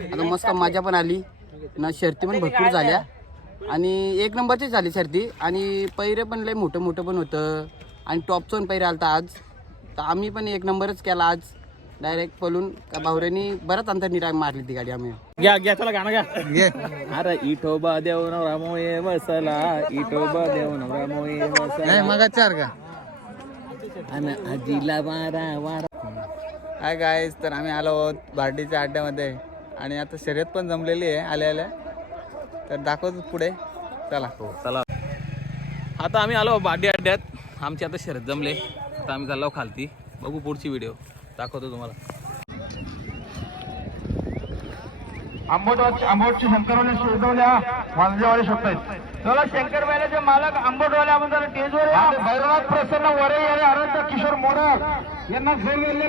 आता मस्त मजा पण आली. ना शर्ती पण भरपूर झाल्या. आणि एक नंबरची झाली शर्ती. आणि पैरे पण लय मोठं मोठं पण होतं. आणि टॉपचं पण पैरे आलता आज. तर आम्ही पण एक नंबरच केला आज. डायरेक्ट पळून. का भावऱ्यानी बराच अंतर निराग मारली ती गाडी आम्ही. घ्या घ्या चला गाणं घ्या. अरे इठोबा देव नवरा मोये बसला. इठोबा देव नवरा मोये बसला. मग चार का? आजीला वारा वारा. हाय गाईज तर आम्ही आलो आहोत बार्डीच्या अड्ड्यामध्ये आणि आता शर्यत पण जमलेली आहे आल्या आल्या. तर दाखवतो पुढे. चला. हो चला. आता आम्ही आलो बाडी अड्ड्यात. आमची आता शर्यत जमले. आता आम्ही चाललो खालती. बघू पुढची व्हिडिओ दाखवतो तुम्हाला. आंबोट आंबोटचे शंकरवाले शिरदवल्या वांजलेवाले शब्द आहेत चला शंकर बैलाचे मालक आंबोटवाले आपण जरा टेजवर भैरवनाथ प्रसन्न वरे आणि आराध्य किशोर मोडक यांना जोडलेले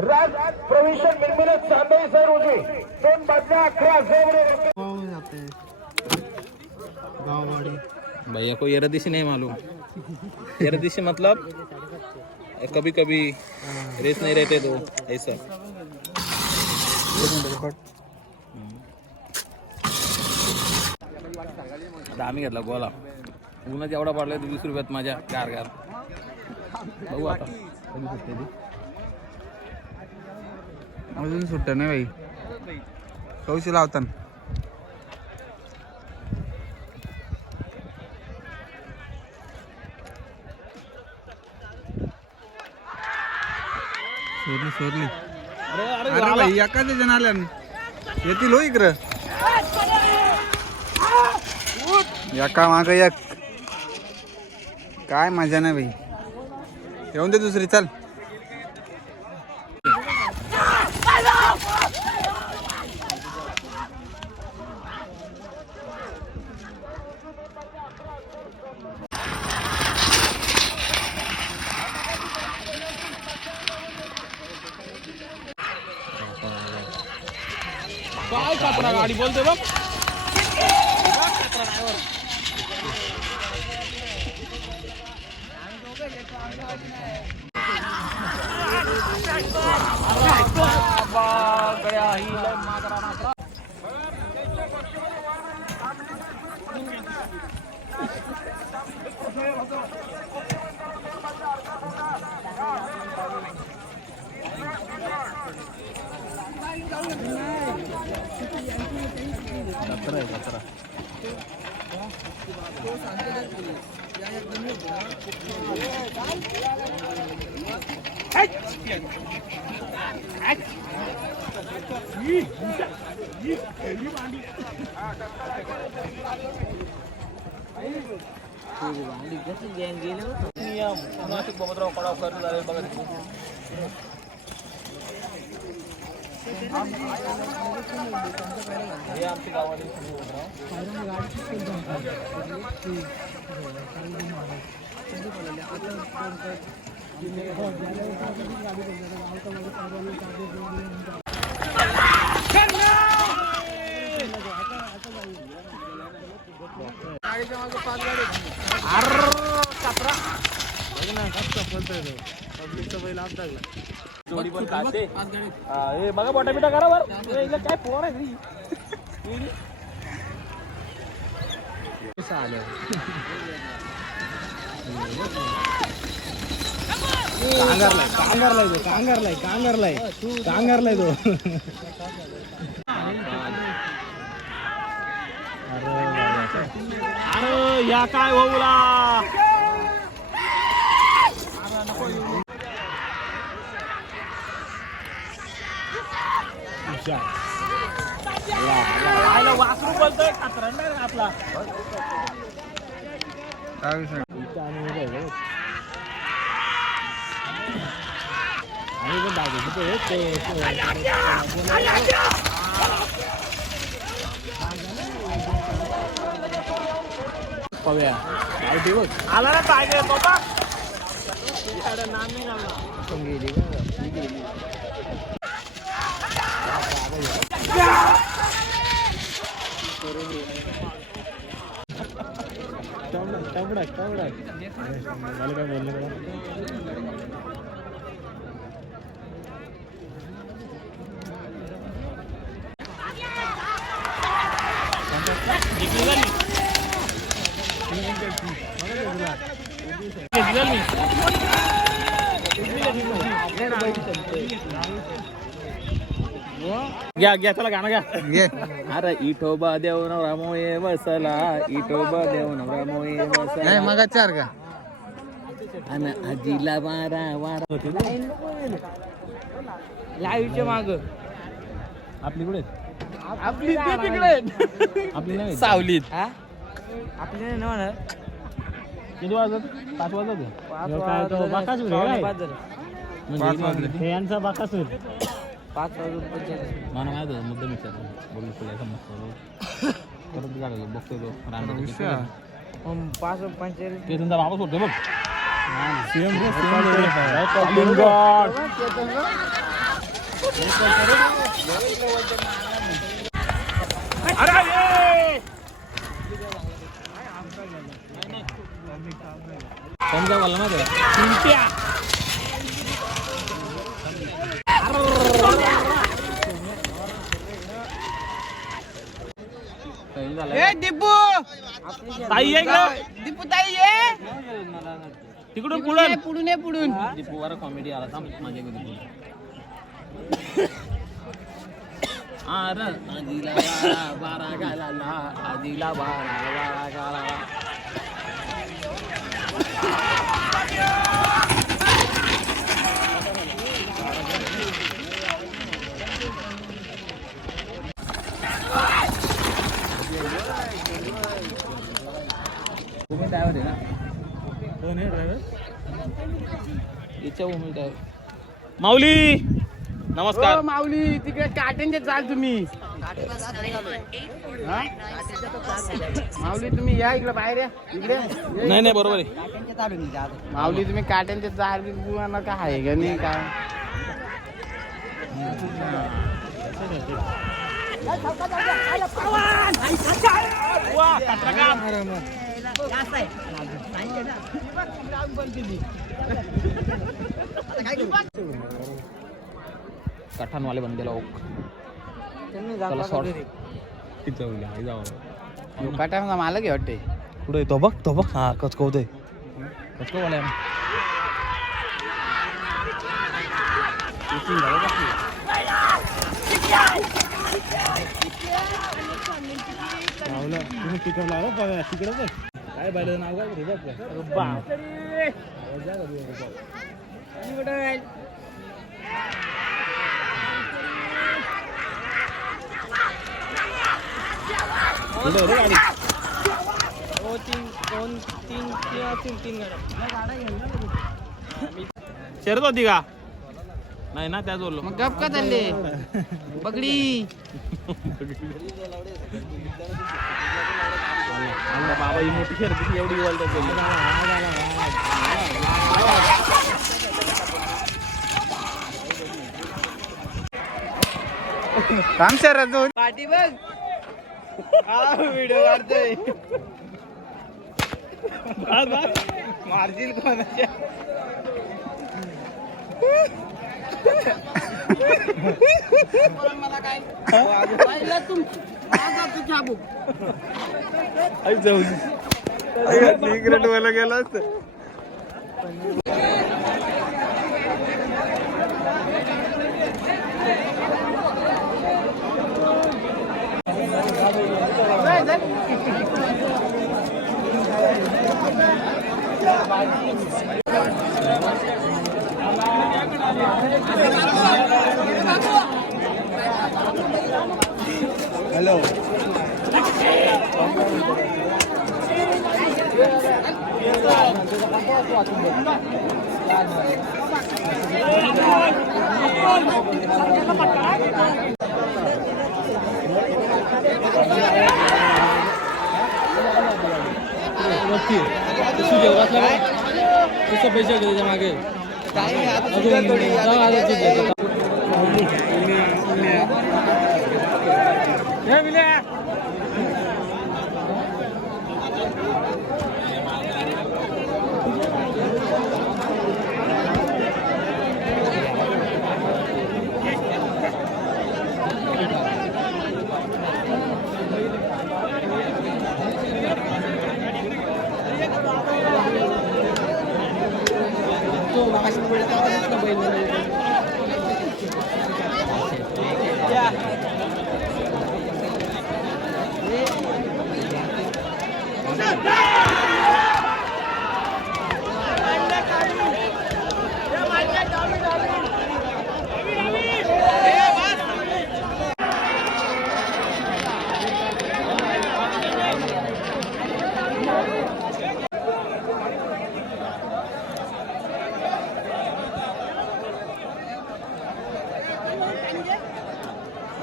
राज प्रविशन सर उजवी दोन बाजल्या अकरा भैया को एरदिशी नहीं मालूम. एरदिशी मतलब कभी कभी रेस नहीं रहते तो ऐसा। आता आम्ही घेतला गोला. उन्हाच एवढा तर वीस रुपयात माझ्या बघू आता. अजून सुट्ट नाही भाई कौशी लावताना. सोडली सोडली. अरे भाई एकाच जण आल्या येतील हो इकडं. एका माग एक. काय मजा नाही भाई येऊन दे दुसरी चल. काय कापरा गाडी बोलते बघ. नियम नाशिक बाबतराव कडावकर झाले बघा हे आमच्या गावातील जोडी पण खाते हे बघा बोटा बिटा करा बर काय पोर आहे घरी? हे रे. कांगारलाय कांगारलाय तो कांगारलाय कांगारलाय कांगारलाय तो अरे या काय होऊला वासरू बोलतोय कातरंडा आपला काय विषय पव्या काय दिवस आला ना पाहिजे बाबा घ्या घ्या चला गाणं घ्या. अरे इठोबा देव नवरा मोये बसला इठोबा देव नवरा मोये बसला. मग चार का अन आजीला वारा वारा. लाईव्हच्या माग. आपली कुठे आपली ते तिकडे आपली नाही सावलीत. हा? आपल्याला नाही म्हणा किती वाजत? पाच वाजत पाच तो बाकासूर आहे. वाजले काय? पाच झाले. पाच वाजले. यांचा बाकासूर पाच वाजून पंचेचाळीस मला माहित होतं मुद्दा विचारलं बोललो तुला समजतं परत गाडलं बघतोय तो रांडा मग पाच पंचेचाळीस ते तुमचा बाबा सोडतो बघ. कोणता बोलला ना ते ए दीपू! ताई ये इकडं. दीपू ताई ये. तिकडून पुढून. पुढून पुढून ये, पुढून. दीपूवर कॉमेडी आला. थांब माझ्या घरी आर आजीला बारा गाला आजीला बारा गाला ड्रायव्हर आहे ना कोण आहे ड्रायव्हर याच्या उमेद आहे. माऊली नमस्कार. हो, माऊली तिकडे काटेंचे चाल तुम्ही? माऊली तुम्ही या इकडे बाहेर या. इकडे नाही नाही बरोबर आहे. माऊली तुम्ही काट्यांचे चाल बिल का आहे का नाही काय? कठाणवाले बंदेला ओक त्यांनी चला जाता सॉर्ट घरी काट्याचा मालक आहे वाटते कुठे तो बघ तो बघ हा कचकवतोय कसं वाले लावलं तुम्ही तिकडं लावलं बघा तिकडं बघ काय बायला नाव काय रे बघ कुठे रे गाडी. दोन तीन दोन तीन किंवा तीन तीन गाड्या शरद होती का? नाही ना त्या जोडलो मग गप का चालले? बगडी बाबा ही मोठी शर्दी एवढी बोलतात काम सर पाठी बघ. व्हिडिओ काढतोय मारशील कोणाच्या मला काय पाहिलं तुम माझा तू चाबूक सिगरेट वाला गेला वरती হ্যালো Thank you. नक्की सुजय वाचला कसं पैसे त्याच्या मागे अजून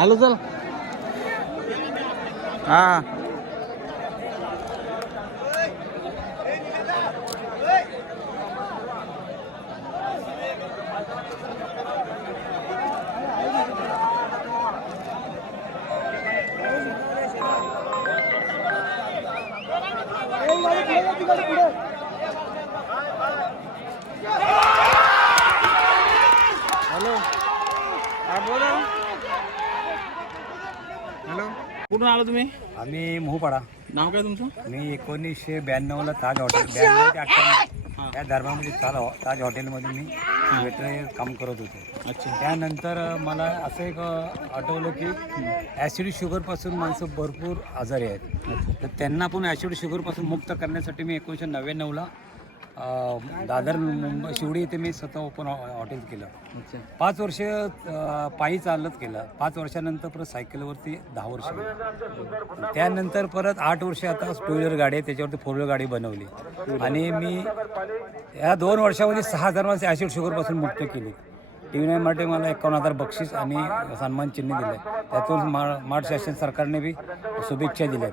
आलो चल हा आम्ही मोहपाडा. नाव काय तुमचं? मी एकोणीसशे ब्याण्णवला ताज हॉटेल ब्याण्णव ते अठ्ठ्याण्णव या दरम्यानमध्ये ताज ताज हॉटेलमध्ये मी वेटर काम करत होतो. अच्छा. त्यानंतर मला असं एक आठवलं की ॲसिड शुगरपासून माणसं भरपूर आजारी आहेत. तर त्यांना पण ॲसिड शुगरपासून मुक्त करण्यासाठी मी एकोणीसशे नव्याण्णवला दादर मुंबई शिवडी येथे मी स्वतः ओपन हॉटेल केलं. पाच वर्ष पायी चालत केलं पाच वर्षानंतर परत सायकलवरती दहा वर्ष. त्यानंतर परत आठ वर्ष आता टू व्हीलर गाडी आहे त्याच्यावरती फोर व्हीलर गाडी बनवली. आणि मी या दोन वर्षामध्ये सहा हजार माणसे ॲसिड शुगरपासून मुक्त केली. टी व्ही नाईनमध्ये मला एकावन्न हजार बक्षीस आणि सन्मान चिन्ह दिले त्यातून मा मार्च शासन सरकारने बी शुभेच्छा दिल्या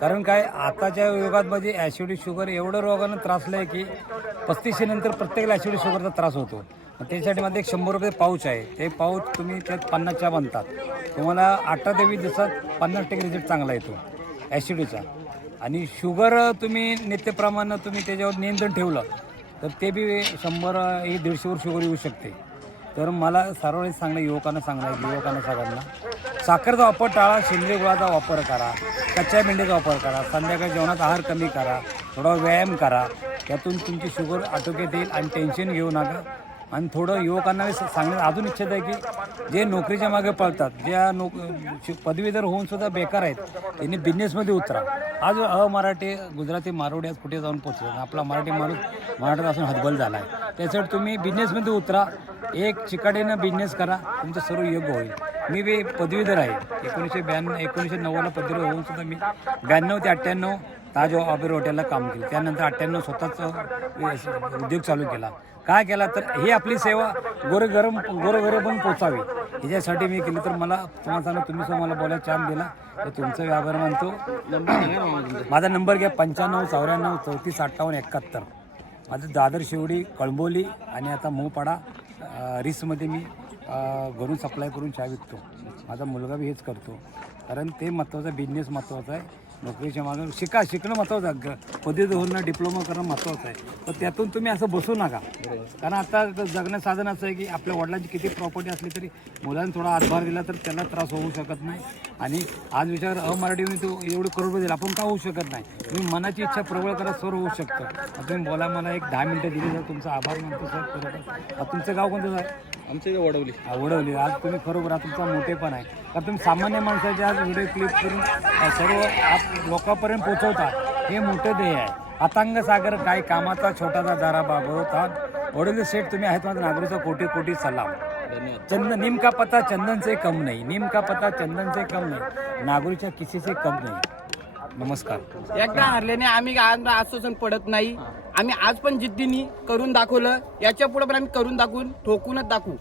कारण काय आताच्या युगात म्हणजे ॲसिड शुगर एवढं रोगानं त्रासलं आहे की पस्तीसशे नंतर प्रत्येकाला ॲसिड शुगरचा त्रास होतो. मग त्याच्यासाठी मध्ये एक शंभर रुपये पाऊच आहे. ते पाऊच तुम्ही त्यात पन्नासच्या बनतात. तुम्हाला अठरा ते वीस दिवसात पन्नास टक्के रिझल्ट चांगला येतो ॲसिडीचा आणि शुगर तुम्ही नित्यप्रमाणे तुम्ही त्याच्यावर नियंत्रण ठेवलं तर ते बी शंभर एक दीडशेवर शुगर येऊ शकते. तर मला सर्वांनी सांगणं युवकांना सांगणं आहे युवकांना सगळ्यांना. साखरेचा वापर टाळा सेंद्रिय गुळाचा वापर करा कच्च्या मेंढीचा वापर करा संध्याकाळी जेवणात आहार कमी करा थोडा व्यायाम करा. त्यातून तुमची शुगर आटोक्यात येईल आणि टेन्शन घेऊ नका. आणि थोडं युवकांना सांगण्यात अजून इच्छित आहे की जे नोकरीच्या मागे पळतात ज्या नोक पदवीधर होऊन सुद्धा बेकार आहेत त्यांनी बिझनेसमध्ये उतरा. आज अमराठी गुजराती मारवाडी आज कुठे जाऊन पोचले आपला मराठी माणूस मराठीत असून हतबल झाला आहे त्यासाठी तुम्ही बिझनेसमध्ये उतरा एक चिकाटीनं बिझनेस करा तुमचं सर्व योग्य होईल. मी बी पदवीधर आहे. एकोणीसशे ब्याण्णव एकोणीसशे नव्वदला पदवीधर होऊन सुद्धा मी ब्याण्णव ते अठ्ठ्याण्णव ताज आबेर हॉटेलला काम केलं. त्यानंतर अठ्ठ्याण्णव स्वतःच उद्योग चालू केला. काय केला तर ही आपली सेवा गोरगरम गोरगरे पण पोचावी. ह्याच्यासाठी मी केली तर मला तुम्हाला तुम्ही सुद्धा मला बोलायला चान्स दिला. तर तुमचा व्यापार मानतो. माझा नंबर घ्या पंच्याण्णव चौऱ्याण्णव चौतीस अठ्ठावन्न एकाहत्तर. माझं दादर शिवडी कळंबोली आणि आता मोहपाडा रिसमध्ये मी घरून सप्लाय करून चहा विकतो. माझा मुलगा बी हेच करतो. कारण ते महत्त्वाचं बिझनेस महत्त्वाचा आहे. नोकरीच्या मागं. शिका शिकणं महत्त्वाचं आहे. ग- पदवी होणं डिप्लोमा करणं महत्त्वाचं आहे. तर त्यातून तुम्ही असं बसू नका. कारण आता जगणं साधन असं आहे की आपल्या वडिलांची किती प्रॉपर्टी असली तरी मुलांनी थोडा हातभार दिला तर त्याला त्रास होऊ शकत नाही. आणि आज विचार अमराठीने तू एवढे करोड दिला आपण का होऊ शकत नाही? तुम्ही मनाची इच्छा प्रबळ करा सर्व होऊ शकतं. आता तुम्ही बोला मला एक दहा मिनटं दिली तर तुमचा आभार मानतो सर खरोखर. आता तुमचं गाव कोणतं आहे आमच्या इथे वडवली. आवडवली आज तुम्ही खरोखर आज तुमचा मोठेपण आहे. तर तुम्ही सामान्य माणसाचे आज व्हिडिओ क्लिप करून अ, सर्व आप लोकांपर्यंत पोहोचवता हे मोठं ध्येय आहे. अतांग सागर काय कामाचा छोटासा दारा बाबवता वडील सेठ तुम्ही आहेत माझा नागरीचा कोटी कोटी सलाम. धन्यवाद. चंदन नीम का पता चंदन से कम नहीं. नीम का पता चंदन से कम नहीं. नागोरीच्या किसी से कम नहीं. नमस्कार. एकदा हरल्याने आम्ही आज आश्वासन पडत नाही. आम्ही आज पण जिद्दीनी करून दाखवलं. याच्यापुढे पण आम्ही करून दाखवून ठोकूनच दाखवू.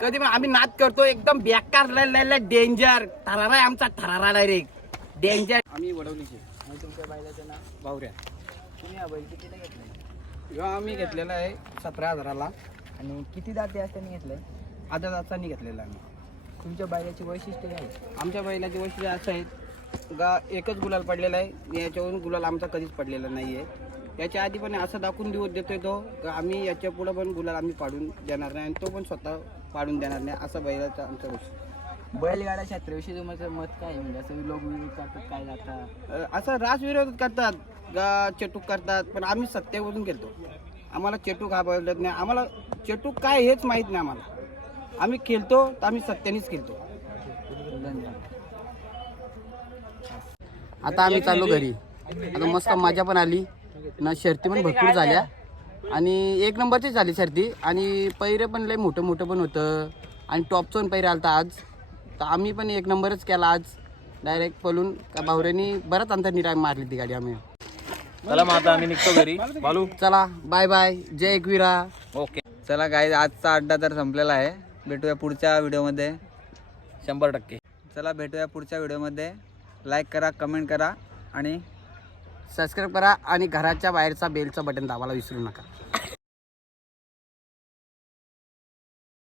कधी पण आम्ही नाद करतो एकदम बेकार डेंजर थरारा आहे आमचा थरारा डायरेक्ट डेंजर आम्ही वडवलीचे तुमच्या बायलाचं नाव? बावऱ्या हा आम्ही घेतलेला आहे सतरा हजाराला. आणि किती दाते असताना घेतलं आधा दातांनी घेतलेला आम्ही. तुमच्या बैलाची वैशिष्ट्य काय? आहे? आमच्या बैलाचे वैशिष्ट्य असं आहेत का एकच गुलाल पडलेला आहे. याच्यावरून गुलाल आमचा कधीच पडलेला नाही आहे याच्या आधी पण असं दाखवून दिवस देतोय तो का आम्ही याच्या पुढं पण गुलाल आम्ही पाडून देणार नाही आणि तो पण स्वतः पाडून देणार नाही असा बैलाचा आमचा वैशिष्ट्य. बैलगाडा क्षेत्राविषयी तुमचं मत काय आहे? म्हणजे असं लोक विरोध करतात काय जातात? अ, असं रास विरोध करतात का चेटूक करतात पण आम्ही सत्तेवरून खेळतो आम्हाला चेटूक हा बदलत नाही. आम्हाला चेटूक काय हेच माहीत नाही आम्हाला. आम्ही खेळतो तर आम्ही सत्यानेच खेळतो. आता आम्ही चाललो घरी. आता मस्त मजा पण आली. ना शर्ती पण भरपूर झाल्या. आणि एक नंबरची झाली शर्ती. आणि पैरे पण लय मोठं मोठं पण होतं. आणि टॉपचं पण पैरे आलता आज. तर आम्ही पण एक नंबरच केला आज. डायरेक्ट पळून का भावऱ्यांनी बराच अंतर निराग मारली ती गाडी आम्ही. चला मग आता आम्ही निघतो घरी. बालू. चला बाय बाय जय एकविरा. ओके. चला काय आजचा अड्डा तर संपलेला आहे. भेटूया पुढच्या व्हिडिओमध्ये. शंभर टक्के. चला भेटूया पुढच्या व्हिडिओमध्ये. लाईक करा कमेंट करा आणि सबस्क्राईब करा आणि घराच्या बाहेरचा बेलचा बटन दाबायला विसरू नका.